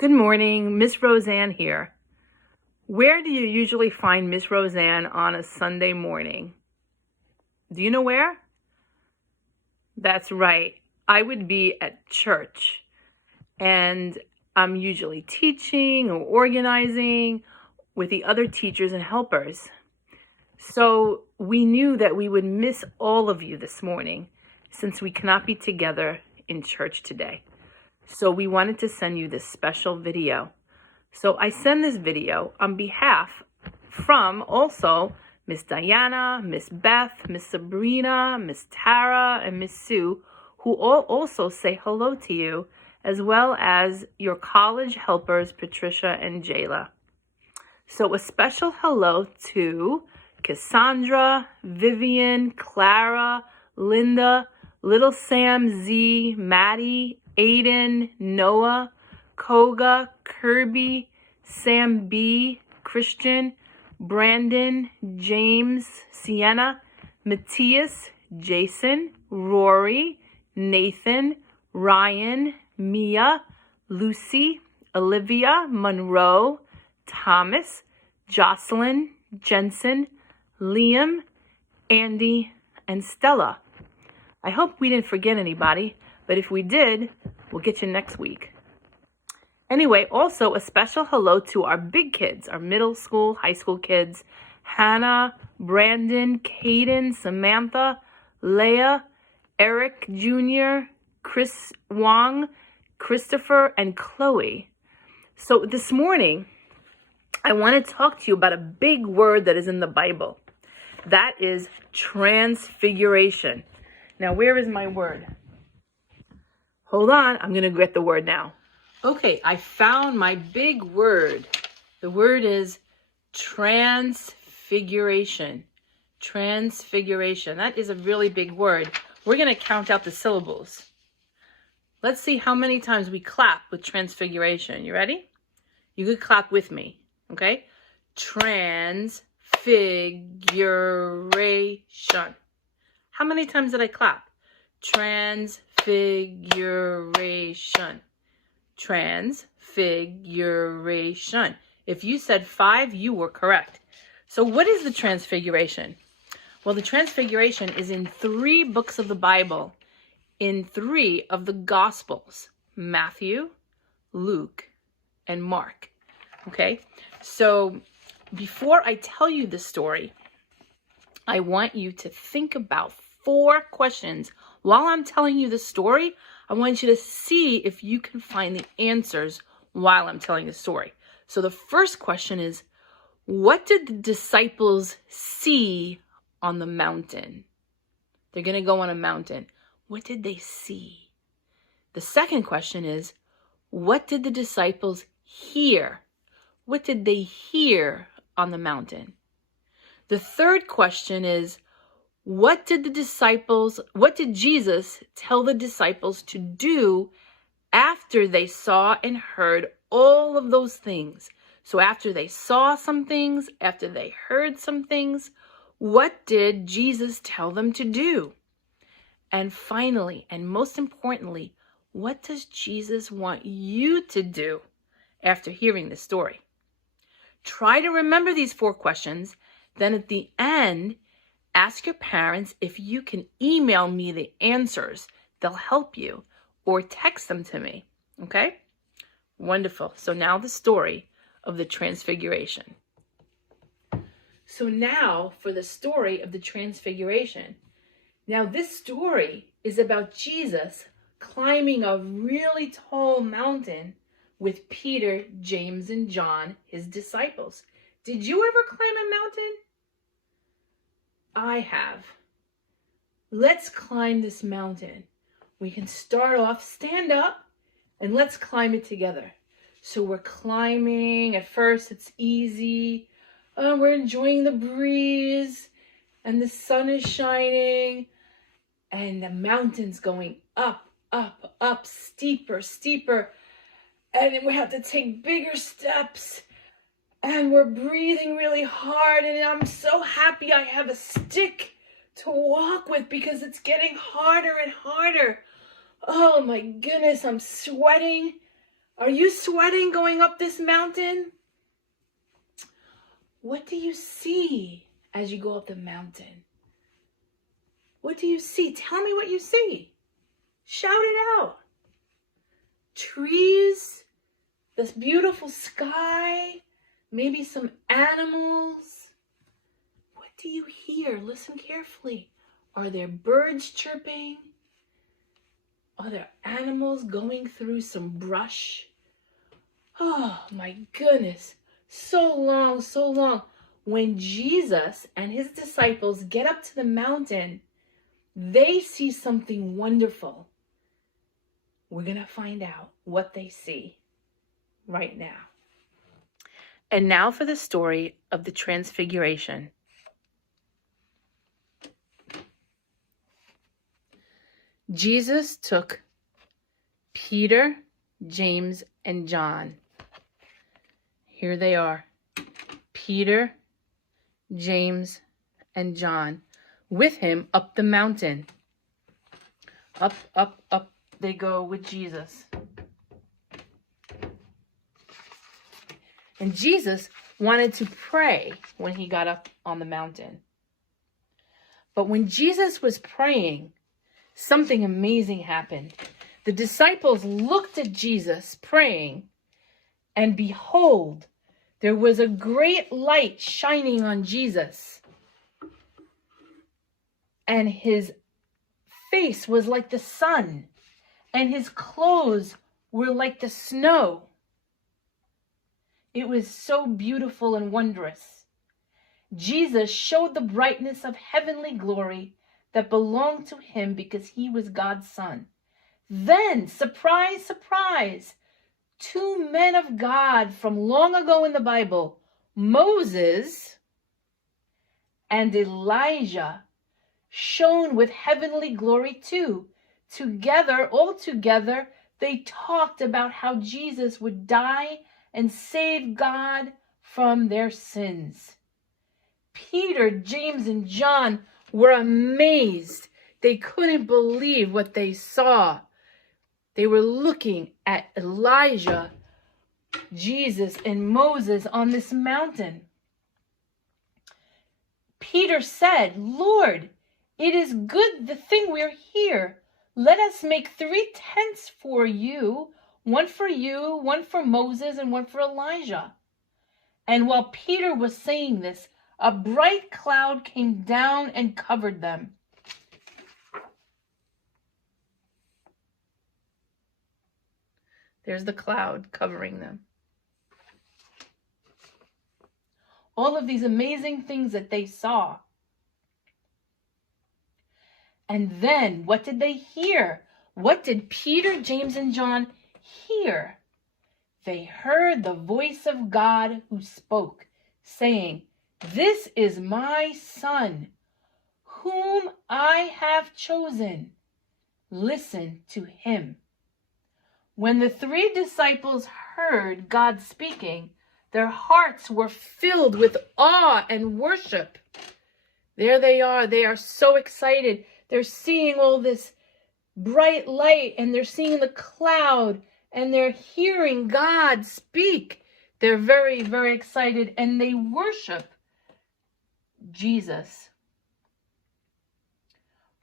Good morning, Miss Roseanne here. Where do you usually find Miss Roseanne on a Sunday morning? Do you know where? That's right. I would be at church, and I'm usually teaching or organizing with the other teachers and helpers. So we knew that we would miss all of you this morning since we cannot be together in church today. So we wanted to send you this special video. So I send this video on behalf from also Miss Diana, Miss Beth, Miss Sabrina, Miss Tara, and Miss Sue, who all also say hello to you, as well as your college helpers, Patricia and Jayla. So a special hello to Cassandra, Vivian, Clara, Linda, Little Sam, Z, Maddie, Aiden, Noah, Koga, Kirby, Sam B, Christian, Brandon, James, Sienna, Matthias, Jason, Rory, Nathan, Ryan, Mia, Lucy, Olivia, Monroe, Thomas, Jocelyn, Jensen, Liam, Andy, and Stella. I hope we didn't forget anybody, but if we did, we'll get you next week. Anyway, also a special hello to our big kids, our middle school, high school kids, Hannah, Brandon, Caden, Samantha, Leah, Eric Jr., Chris Wong, Christopher, and Chloe. So this morning, I want to talk to you about a big word that is in the Bible. That is transfiguration. Now, where is my word? Hold on, I'm going to get the word now. Okay, I found my big word. The word is transfiguration. Transfiguration. That is a really big word. We're going to count out the syllables. Let's see how many times we clap with transfiguration. You ready? You could clap with me, okay? Transfiguration. How many times did I clap? Transfiguration. Transfiguration. If you said 5, you were correct. So what is the transfiguration? Well, the transfiguration is in 3 books of the Bible, in 3 of the Gospels, Matthew, Luke, and Mark. Okay, so before I tell you the story, I want you to think about 4 questions. While I'm telling you the story, I want you to see if you can find the answers while I'm telling the story. So the first question is, what did the disciples see on the mountain? They're going to go on a mountain. What did they see? The second question is, what did the disciples hear? What did they hear on the mountain? The third question is, what did Jesus tell the disciples to do after they saw and heard all of those things? So after they saw some things, after they heard some things, what did Jesus tell them to do? And finally, and most importantly, what does Jesus want you to do after hearing this story? Try to remember these 4 questions. Then at the end, ask your parents if you can email me the answers. They'll help you, or text them to me. Okay? Wonderful. So now the story of the Transfiguration. So now for the story of the Transfiguration. Now this story is about Jesus climbing a really tall mountain with Peter, James, and John, his disciples. Did you ever climb a mountain? I have. Let's climb this mountain. We can start off, stand up, and let's climb it together. So we're climbing. At first, it's easy. We're enjoying the breeze, and the sun is shining, and the mountain's going up, up, up, steeper, steeper. And then we have to take bigger steps. And we're breathing really hard, and I'm so happy I have a stick to walk with because it's getting harder and harder. Oh my goodness, I'm sweating. Are you sweating going up this mountain? What do you see as you go up the mountain? What do you see? Tell me what you see. Shout it out. Trees, this beautiful sky, maybe some animals. What do you hear? Listen carefully. Are there birds chirping? Are there animals going through some brush? Oh my goodness. So long, so long. When Jesus and his disciples get up to the mountain, they see something wonderful. We're going to find out what they see right now. And now for the story of the Transfiguration. Jesus took Peter, James, and John. Here they are. Peter, James, and John with him up the mountain. Up, up, up they go with Jesus. And Jesus wanted to pray when he got up on the mountain. But when Jesus was praying, something amazing happened. The disciples looked at Jesus praying, and behold, there was a great light shining on Jesus. And his face was like the sun, and his clothes were like the snow. It was so beautiful and wondrous. Jesus showed the brightness of heavenly glory that belonged to him because he was God's son. Then, surprise, surprise, two men of God from long ago in the Bible, Moses and Elijah, shone with heavenly glory too. All together, they talked about how Jesus would die and save God from their sins. Peter, James, and John were amazed. They couldn't believe what they saw. They were looking at Elijah, Jesus, and Moses on this mountain. Peter said, "Lord, it is good the thing we're here. Let us make 3 tents for you, one for Moses, and one for Elijah." And while Peter was saying this, a bright cloud came down and covered them. There's the cloud covering them. All of these amazing things that they saw. And then, what did they hear? What did Peter, James, and John hear? They heard the voice of God who spoke, saying, "This is my son, whom I have chosen. Listen to him." When the 3 disciples heard God speaking, their hearts were filled with awe and worship. There they are. They are so excited. They're seeing all this bright light, and they're seeing the cloud, and they're hearing God speak. They're very, very excited, and they worship Jesus.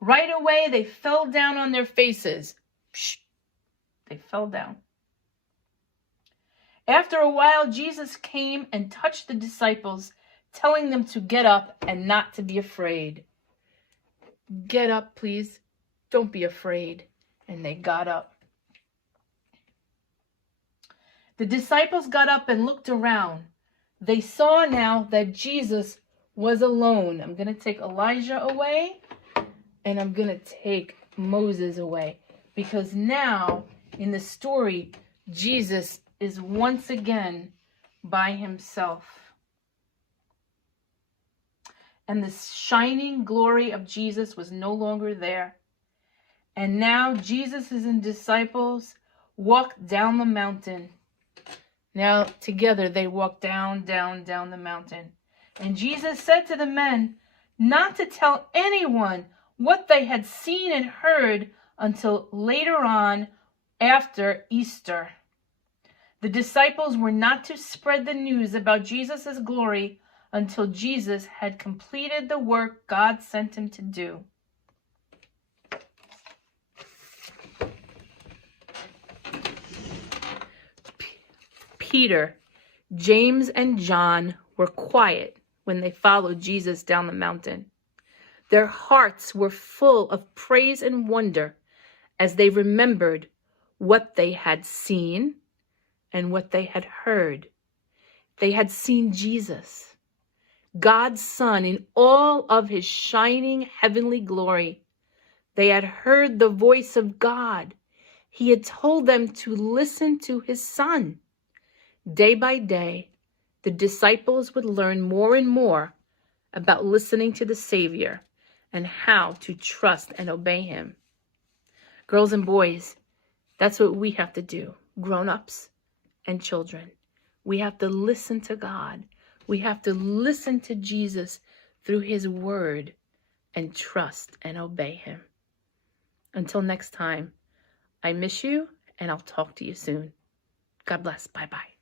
Right away, they fell down on their faces. They fell down. After a while, Jesus came and touched the disciples, telling them to get up and not to be afraid. Get up, please. Don't be afraid. And they got up. The disciples got up and looked around. They saw now that Jesus was alone. I'm going to take Elijah away, and I'm going to take Moses away. Because now, in the story, Jesus is once again by himself. And the shining glory of Jesus was no longer there. And now Jesus and his disciples walked down the mountain. Now together they walked down the mountain. And Jesus said to the men not to tell anyone what they had seen and heard until later on after Easter. The disciples were not to spread the news about Jesus' glory until Jesus had completed the work God sent him to do. Peter, James, and John were quiet when they followed Jesus down the mountain. Their hearts were full of praise and wonder as they remembered what they had seen and what they had heard. They had seen Jesus, God's Son, in all of his shining heavenly glory. They had heard the voice of God. He had told them to listen to his Son. Day by day, the disciples would learn more and more about listening to the Savior and how to trust and obey him. Girls and boys, that's what we have to do, grown-ups and children. We have to listen to God. We have to listen to Jesus through his word and trust and obey him. Until next time, I miss you and I'll talk to you soon. God bless. Bye-bye.